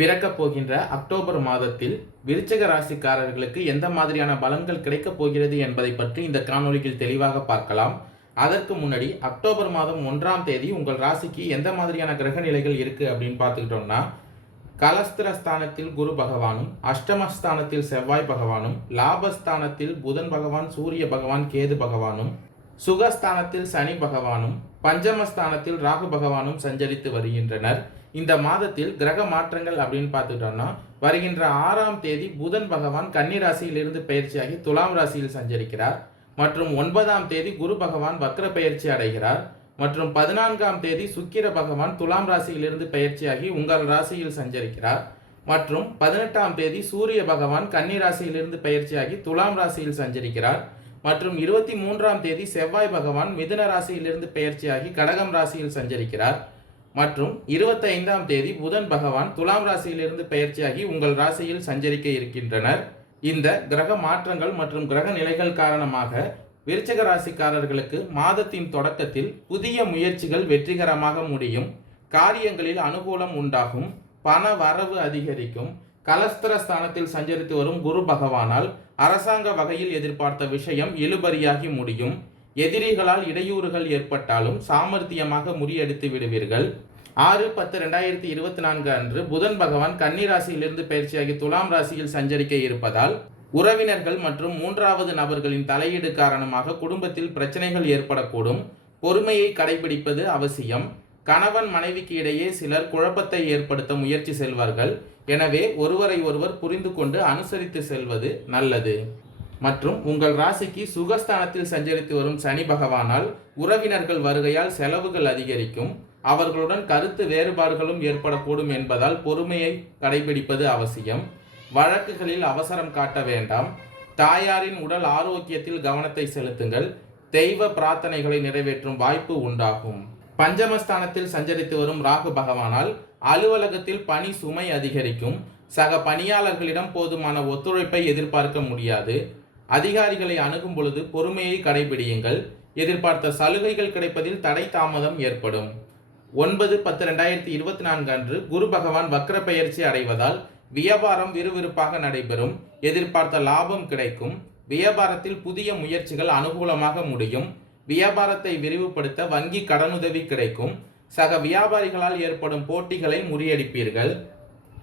பிறக்கப் போகின்ற அக்டோபர் மாதத்தில் விருச்சிக ராசிக்காரர்களுக்கு எந்த மாதிரியான பலன்கள் கிடைக்கப் போகிறது என்பதை பற்றி இந்த காணொளியில் தெளிவாக பார்க்கலாம். அதற்கு முன்னாடி அக்டோபர் மாதம் 1ஆம் தேதி உங்கள் ராசிக்கு எந்த மாதிரியான கிரக நிலைகள் இருக்கு அப்படின்னு பார்த்துக்கிட்டோம்னா, கலஸ்திரஸ்தானத்தில் குரு பகவானும், அஷ்டமஸ்தானத்தில் செவ்வாய் பகவானும், லாபஸ்தானத்தில் புதன் பகவான், சூரிய பகவான், கேது பகவானும், சுகஸ்தானத்தில் சனி பகவானும், பஞ்சமஸ்தானத்தில் ராகு பகவானும் சஞ்சரித்து வருகின்றனர். இந்த மாதத்தில் கிரக மாற்றங்கள் அப்படின்னு பார்த்துட்டோம்னா, வருகின்ற 6ஆம் தேதி புதன் பகவான் கன்னி ராசியிலிருந்து பயிற்சியாகி துலாம் ராசியில் சஞ்சரிக்கிறார். மற்றும் 9ஆம் தேதி குரு பகவான் வக்ர பயிற்சி அடைகிறார். மற்றும் 14ஆம் தேதி சுக்கிர பகவான் துலாம் ராசியிலிருந்து பயிற்சியாகி உங்கள் ராசியில் சஞ்சரிக்கிறார். மற்றும் 18ஆம் தேதி சூரிய பகவான் கன்னி ராசியிலிருந்து பயிற்சியாகி துலாம் ராசியில் சஞ்சரிக்கிறார். மற்றும் 23ஆம் தேதி செவ்வாய் பகவான் மிதுன ராசியிலிருந்து பயிற்சியாகி கடகம் ராசியில் சஞ்சரிக்கிறார். மற்றும் 25ஆம் தேதி புதன் பகவான் துலாம் ராசியிலிருந்து பயிற்சியாகி உங்கள் ராசியில் சஞ்சரிக்க இருக்கின்றனர். இந்த கிரக மாற்றங்கள் மற்றும் கிரக நிலைகள் காரணமாக விருச்சிக ராசிக்காரர்களுக்கு மாதத்தின் தொடக்கத்தில் புதிய முயற்சிகள் வெற்றிகரமாக முடியும். காரியங்களில் அனுகூலம் உண்டாகும். பண வரவு அதிகரிக்கும். கலஸ்திரஸ்தானத்தில் சஞ்சரித்து வரும் குரு பகவானால் அரசாங்க வகையில் எதிர்பார்த்த விஷயம் இழுபறியாகி முடியும். எதிரிகளால் இடையூறுகள் ஏற்பட்டாலும் சாமர்த்தியமாக முறியடித்து விடுவீர்கள். 6/10/2024 அன்று புதன் பகவான் கன்னி ராசியிலிருந்து பயிற்சியாகி துலாம் ராசியில் சஞ்சரிக்க இருப்பதால் உறவினர்கள் மற்றும் 3வது நபர்களின் தலையீடு காரணமாக குடும்பத்தில் பிரச்சனைகள் ஏற்படக்கூடும். பொறுமையை கடைபிடிப்பது அவசியம். கணவன் மனைவிக்கு இடையே சிலர் குழப்பத்தை ஏற்படுத்த முயற்சி செல்வார்கள். எனவே ஒருவரை ஒருவர் புரிந்து கொண்டு அனுசரித்து செல்வது நல்லது. மற்றும் உங்கள் ராசிக்கு சுகஸ்தானத்தில் சஞ்சரித்து வரும் சனி பகவானால் உறவினர்கள் வருகையால் செலவுகள் அதிகரிக்கும். அவர்களுடன் கருத்து வேறுபாடுகளும் ஏற்படக்கூடும் என்பதால் பொறுமையை கடைபிடிப்பது அவசியம். வழக்குகளில் அவசரம் காட்ட வேண்டாம். தாயாரின் உடல் ஆரோக்கியத்தில் கவனத்தை செலுத்துங்கள். தெய்வ பிரார்த்தனைகளை நிறைவேற்றும் வாய்ப்பு உண்டாகும். பஞ்சமஸ்தானத்தில் சஞ்சரித்து வரும் ராகு பகவானால் அலுவலகத்தில் பணி சுமை அதிகரிக்கும். சக பணியாளர்களிடம் போதுமான ஒத்துழைப்பை எதிர்பார்க்க முடியாது. அதிகாரிகளை அணுகும் பொழுது பொறுமையை கடைபிடியுங்கள். எதிர்பார்த்த சலுகைகள் கிடைப்பதில் தடை தாமதம் ஏற்படும். 9/10/2024 அன்று குரு பகவான் வக்ர பயிற்சி அடைவதால் வியாபாரம் விறுவிறுப்பாக நடைபெறும். எதிர்பார்த்த லாபம் கிடைக்கும். வியாபாரத்தில் புதிய முயற்சிகள் அனுகூலமாக முடியும். வியாபாரத்தை விரிவுபடுத்த வங்கி கடனுதவி கிடைக்கும். சக வியாபாரிகளால் ஏற்படும் போட்டிகளை முறியடிப்பீர்கள்.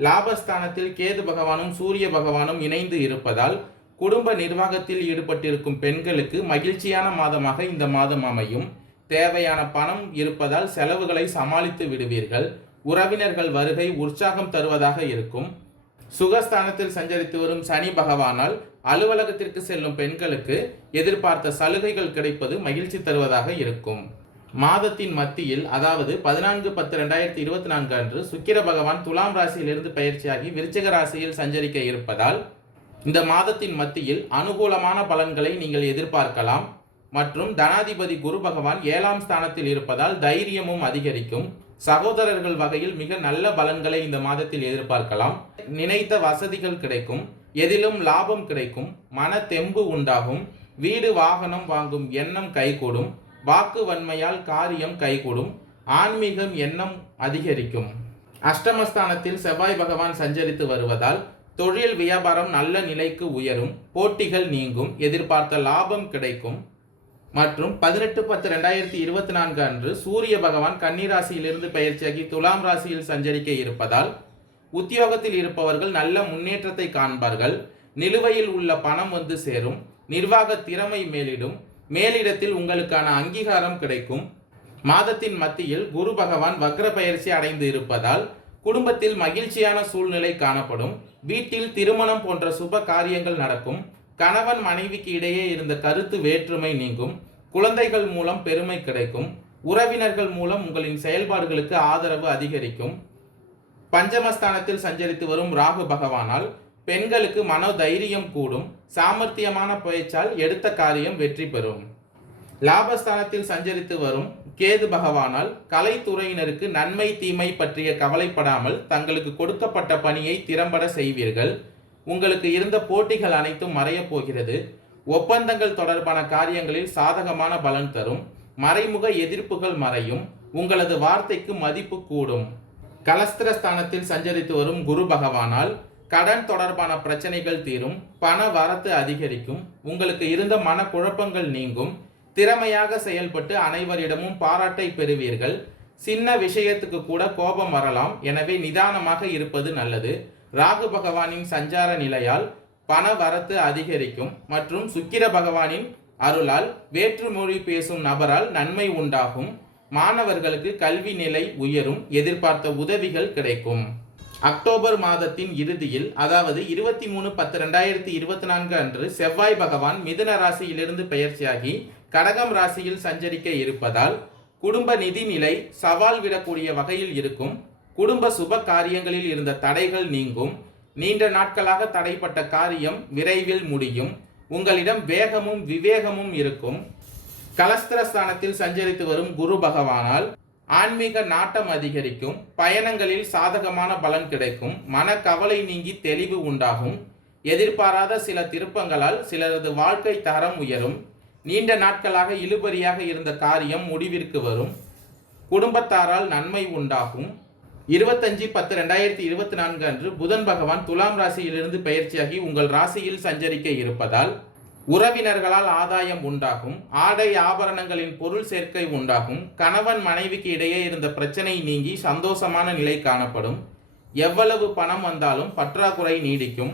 லாபஸ்தானத்தில் கேது பகவானும் சூரிய பகவானும் இணைந்து இருப்பதால் குடும்ப நிர்வாகத்தில் ஈடுபட்டிருக்கும் பெண்களுக்கு மகிழ்ச்சியான மாதமாக இந்த மாதம் அமையும். தேவையான பணம் இருப்பதால் செலவுகளை சமாளித்து விடுவீர்கள். உறவினர்கள் வருகை உற்சாகம் தருவதாக இருக்கும். சுகஸ்தானத்தில் சஞ்சரித்து வரும் சனி பகவானால் அலுவலகத்திற்கு செல்லும் பெண்களுக்கு எதிர்பார்த்த சலுகைகள் கிடைப்பது மகிழ்ச்சி தருவதாக இருக்கும். மாதத்தின் மத்தியில், அதாவது 14/10/2024 அன்று சுக்கிர பகவான் துலாம் ராசியிலிருந்து பயிற்சியாகி விருச்சிக ராசியில் சஞ்சரிக்க இருப்பதால் இந்த மாதத்தின் மத்தியில் அனுகூலமான பலன்களை நீங்கள் எதிர்பார்க்கலாம். மற்றும் தனாதிபதி குரு பகவான் 7ஆம் ஸ்தானத்தில் இருப்பதால் தைரியமும் அதிகரிக்கும். சகோதரர்கள் வகையில் மிக நல்ல பலன்களை இந்த மாதத்தில் எதிர்பார்க்கலாம். நினைத்த வசதிகள் கிடைக்கும். எதிலும் லாபம் கிடைக்கும். மன தெம்பு உண்டாகும். வீடு வாகனம் வாங்கும் எண்ணம் கைகூடும். வாக்கு வன்மையால் காரியம் கைகூடும். ஆன்மீகம் எண்ணம் அதிகரிக்கும். அஷ்டமஸ்தானத்தில் செவ்வாய் பகவான் சஞ்சரித்து வருவதால் தொழில் வியாபாரம் நல்ல நிலைக்கு உயரும். போட்டிகள் நீங்கும். எதிர்பார்த்த லாபம் கிடைக்கும். மற்றும் 18/10/2024 அன்று சூரிய பகவான் கன்னி ராசியிலிருந்து பயிற்சியாகி துலாம் ராசியில் சஞ்சரிக்க இருப்பதால் உத்தியோகத்தில் இருப்பவர்கள் நல்ல முன்னேற்றத்தை காண்பார்கள். நிலுவையில் உள்ள பணம் வந்து சேரும். நிர்வாக திறமை மேலிடும். மேலிடத்தில் உங்களுக்கான அங்கீகாரம் கிடைக்கும். மாதத்தின் மத்தியில் குரு பகவான் வக்ர பயிற்சி அடைந்து இருப்பதால் குடும்பத்தில் மகிழ்ச்சியான சூழ்நிலை காணப்படும். வீட்டில் திருமணம் போன்ற சுப காரியங்கள் நடக்கும். கணவன் மனைவிக்கு இடையே இருந்த கருத்து வேற்றுமை நீங்கும். குழந்தைகள் மூலம் பெருமை கிடைக்கும். உறவினர்கள் மூலம் உங்களின் செயல்பாடுகளுக்கு ஆதரவு அதிகரிக்கும். பஞ்சமஸ்தானத்தில் சஞ்சரித்து வரும் ராகு பகவானால் பெண்களுக்கு மனோதைரியம் கூடும். சாமர்த்தியமான பேச்சால் எடுத்த காரியம் வெற்றி பெறும். லாபஸ்தானத்தில் சஞ்சரித்து வரும் கேது பகவானால் கலைத்துறையினருக்கு நன்மை தீமை பற்றிய கவலைப்படாமல் தங்களுக்கு கொடுக்கப்பட்ட பணியை திறம்பட செய்வீர்கள். உங்களுக்கு இருந்த போட்டிகள் அனைத்தும் மறையப் போகிறது. ஒப்பந்தங்கள் தொடர்பான காரியங்களில் சாதகமான பலன் தரும். மறைமுக எதிர்ப்புகள் மறையும். உங்களது வார்த்தைக்கு மதிப்பு கூடும். கலஸ்திரஸ்தானத்தில் சஞ்சரித்து வரும் குரு பகவானால் கடன் தொடர்பான பிரச்சனைகள் தீரும், பண வரத்து அதிகரிக்கும், உங்களுக்கு இருந்த மனக்குழப்பங்கள் நீங்கும், திறமையாக செயல்பட்டு அனைவரிடமும் பாராட்டை பெறுவீர்கள். சின்ன விஷயத்துக்கு கூட கோபம் வரலாம், எனவே நிதானமாக இருப்பது நல்லது. ராகு பகவானின் சஞ்சார நிலையால் பண வரத்து அதிகரிக்கும் மற்றும் சுக்கிர பகவானின் அருளால் வேற்று மொழி பேசும் நபரால் நன்மை உண்டாகும். மாணவர்களுக்கு கல்வி நிலை உயரும், எதிர்பார்த்த உதவிகள் கிடைக்கும். அக்டோபர் மாதத்தின் இறுதியில், அதாவது 23/10/2024 அன்று செவ்வாய் பகவான் மிதுன ராசியிலிருந்து பெயர்ச்சியாகி கடகம் ராசியில் சஞ்சரிக்க இருப்பதால் குடும்ப நிதி நிலை சவால் விடக்கூடிய வகையில் இருக்கும். குடும்ப சுப காரியங்களில் இருந்த தடைகள் நீங்கும். நீண்ட நாட்களாக தடைப்பட்ட காரியம் விரைவில் முடியும். உங்களிடம் வேகமும் விவேகமும் இருக்கும். கலஸ்திரஸ்தானத்தில் சஞ்சரித்து வரும் குரு பகவானால் ஆன்மீக நாட்டம் அதிகரிக்கும், பயணங்களில் சாதகமான பலன் கிடைக்கும், மனக்கவலை நீங்கி தெளிவு உண்டாகும். எதிர்பாராத சில திருப்பங்களால் சிலரது வாழ்க்கை தரம் உயரும். நீண்ட நாட்களாக இழுபறியாக இருந்த காரியம் முடிவிற்கு வரும். குடும்பத்தாரால் நன்மை உண்டாகும். 25/10/2024 அன்று புதன் பகவான் துலாம் ராசியிலிருந்து பெயர்ச்சியாகி உங்கள் ராசியில் சஞ்சரிக்க இருப்பதால் உறவினர்களால் ஆதாயம் உண்டாகும். ஆடை ஆபரணங்களின் பொருள் சேர்க்கை உண்டாகும். கணவன் மனைவிக்கு இடையே இருந்த பிரச்சனை நீங்கி சந்தோஷமான நிலை காணப்படும். எவ்வளவு பணம் வந்தாலும் பற்றாக்குறை நீடிக்கும்.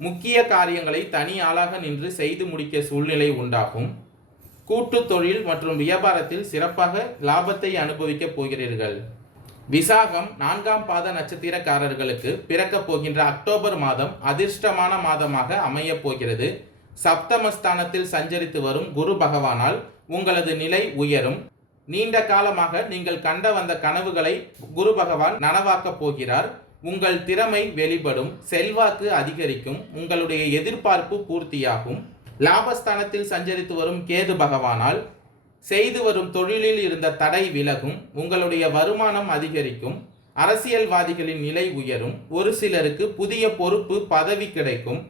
முக்கிய காரியங்களை தனி ஆளாக நின்று செய்து முடிக்க சூழ்நிலை உண்டாகும். கூட்டு தொழில் மற்றும் வியாபாரத்தில் சிறப்பாக லாபத்தை அனுபவிக்கப் போகிறீர்கள். விசாகம் 4ஆம் பாத நட்சத்திரக்காரர்களுக்கு பிறக்கப் போகின்ற அக்டோபர் மாதம் அதிர்ஷ்டமான மாதமாக அமையப் போகிறது. சப்தமஸ்தானத்தில் சஞ்சரித்து வரும் குரு பகவானால் உங்களது நிலை உயரும். நீண்ட காலமாக நீங்கள் கண்ட வந்த கனவுகளை குரு பகவான் நனவாக்கப் போகிறார். உங்கள் திறமை வெளிப்படும், செல்வாக்கு அதிகரிக்கும், உங்களுடைய எதிர்பார்ப்பு பூர்த்தியாகும். லாபஸ்தானத்தில் சஞ்சரித்து வரும் கேது பகவானால் செய்து வரும் தொழிலில் இருந்த தடை விலகும். உங்களுடைய வருமானம் அதிகரிக்கும். அரசியல்வாதிகளின் நிலை உயரும். ஒரு சிலருக்கு புதிய பொறுப்பு பதவி கிடைக்கும்.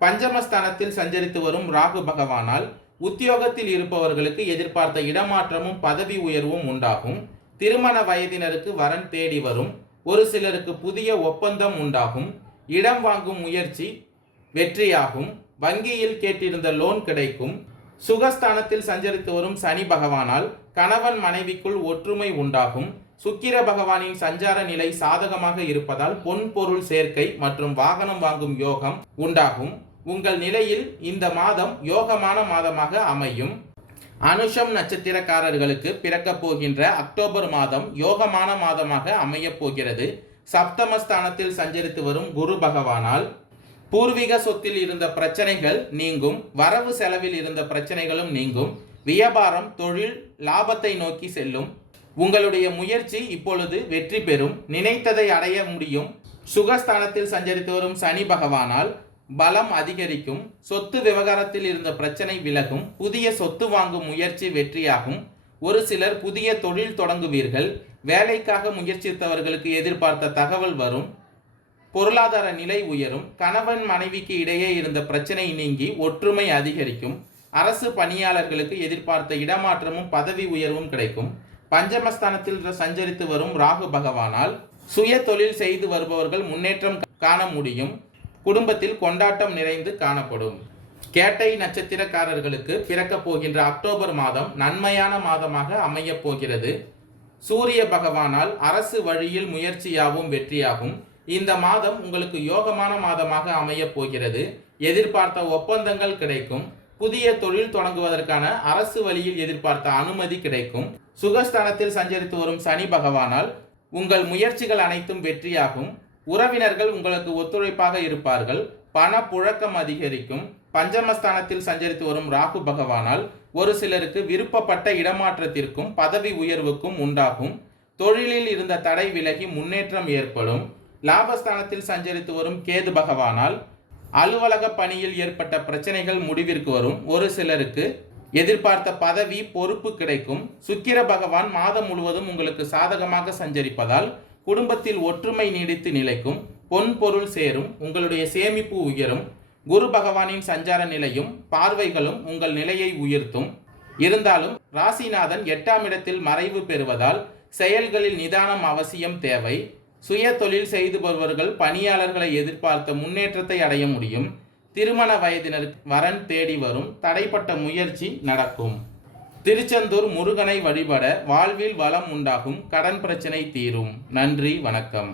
பஞ்சமஸ்தானத்தில் சஞ்சரித்து வரும் ராகு பகவானால் உத்தியோகத்தில் இருப்பவர்களுக்கு எதிர்பார்த்த இடமாற்றமும் பதவி உயர்வும் உண்டாகும். திருமண வயதினருக்கு வரன் தேடி வரும். ஒரு சிலருக்கு புதிய ஒப்பந்தம் உண்டாகும். இடம் வாங்கும் முயற்சி வெற்றியாகும். வங்கியில் கேட்டிருந்த லோன் கிடைக்கும். சுகஸ்தானத்தில் சஞ்சரித்து வரும் சனி பகவானால் கணவன் மனைவிக்குள் ஒற்றுமை உண்டாகும். சுக்கிர பகவானின் சஞ்சார நிலை சாதகமாக இருப்பதால் பொன் பொருள் சேர்க்கை மற்றும் வாகனம் வாங்கும் யோகம் உண்டாகும். உங்கள் நிலையில் இந்த மாதம் யோகமான மாதமாக அமையும். அனுஷம் நட்சத்திரக்காரர்களுக்கு பிறக்கப் போகின்ற அக்டோபர் மாதம் யோகமான மாதமாக அமையப் போகிறது. சப்தமஸ்தானத்தில் சஞ்சரித்து வரும் குரு பகவானால் பூர்வீக சொத்தில் இருந்த பிரச்சனைகள் நீங்கும். வரவு செலவில் இருந்த பிரச்சனைகளும் நீங்கும். வியாபாரம் தொழில் லாபத்தை நோக்கி செல்லும். உங்களுடைய முயற்சி இப்பொழுது வெற்றி பெறும். நினைத்ததை அடைய முடியும். சுகஸ்தானத்தில் சஞ்சரித்து வரும் சனி பகவானால் பலம் அதிகரிக்கும். சொத்து விவகாரத்தில் இருந்த பிரச்சனை விலகும். புதிய சொத்து வாங்கும் முயற்சி வெற்றியாகும். ஒரு சிலர் புதிய தொழில் தொடங்குவீர்கள். வேலைக்காக முயற்சித்தவர்களுக்கு எதிர்பார்த்த தகவல் வரும். பொருளாதார நிலை உயரும். கணவன் மனைவிக்கு இடையே இருந்த பிரச்சனை நீங்கி ஒற்றுமை அதிகரிக்கும். அரசு பணியாளர்களுக்கு எதிர்பார்த்த இடமாற்றமும் பதவி உயர்வும் கிடைக்கும். பஞ்சமஸ்தானத்தில் சஞ்சரித்து வரும் ராகு பகவானால் சுய தொழில் செய்து வருபவர்கள் முன்னேற்றம் காண முடியும். குடும்பத்தில் கொண்டாட்டம் நிறைந்து காணப்படும். கேட்டை நட்சத்திரக்காரர்களுக்கு பிறக்கப் போகின்ற அக்டோபர் மாதம் நன்மையான மாதமாக அமையப் போகிறது. சூரிய பகவானால் அரசு வழியில் முயற்சியாகவும் வெற்றியாகும். இந்த மாதம் உங்களுக்கு யோகமான மாதமாக அமையப் போகிறது. எதிர்பார்த்த ஒப்பந்தங்கள் கிடைக்கும். புதிய தொழில் தொடங்குவதற்கான அரசு வழியில் எதிர்பார்த்த அனுமதி கிடைக்கும். சுகஸ்தானத்தில் சஞ்சரித்து வரும் சனி பகவானால் உங்கள் முயற்சிகள் அனைத்தும் வெற்றியாகும். உறவினர்கள் உங்களுக்கு ஒத்துழைப்பாக இருப்பார்கள். பண புழக்கம் அதிகரிக்கும். பஞ்சமஸ்தானத்தில் சஞ்சரித்து வரும் ராகு பகவானால் ஒரு சிலருக்கு விருப்பப்பட்ட இடமாற்றத்திற்கும் பதவி உயர்வுக்கும் உண்டாகும். தொழிலில் இருந்த தடை விலகி முன்னேற்றம் ஏற்படும். லாபஸ்தானத்தில் சஞ்சரித்து வரும் கேது பகவானால் அலுவலக பணியில் ஏற்பட்ட பிரச்சனைகள் முடிவிற்கு வரும். ஒரு சிலருக்கு எதிர்பார்த்த பதவி பொறுப்பு கிடைக்கும். சுக்கிர பகவான் மாதம் முழுவதும் உங்களுக்கு சாதகமாக சஞ்சரிப்பதால் குடும்பத்தில் ஒற்றுமை நீடித்து நிலைக்கும். பொன் பொருள் சேரும். உங்களுடைய சேமிப்பு உயரும். குரு பகவானின் சஞ்சார நிலையும் பார்வைகளும் உங்கள் நிலையை உயர்த்தும். இருந்தாலும் ராசிநாதன் 8ஆம் இடத்தில் மறைவு பெறுவதால் செயல்களில் நிதானம் அவசியம் தேவை. சுய தொழில் செய்து வருபவர்கள் பணியாளர்களை எதிர்பார்த்த முன்னேற்றத்தை அடைய முடியும். திருமண வயதினருக்கு வரன் தேடி வரும். தடைப்பட்ட முயற்சி நடக்கும். திருச்செந்தூர் முருகனை வழிபட வாழ்வில் வளம் உண்டாகும். கடன் பிரச்சனை தீரும். நன்றி, வணக்கம்.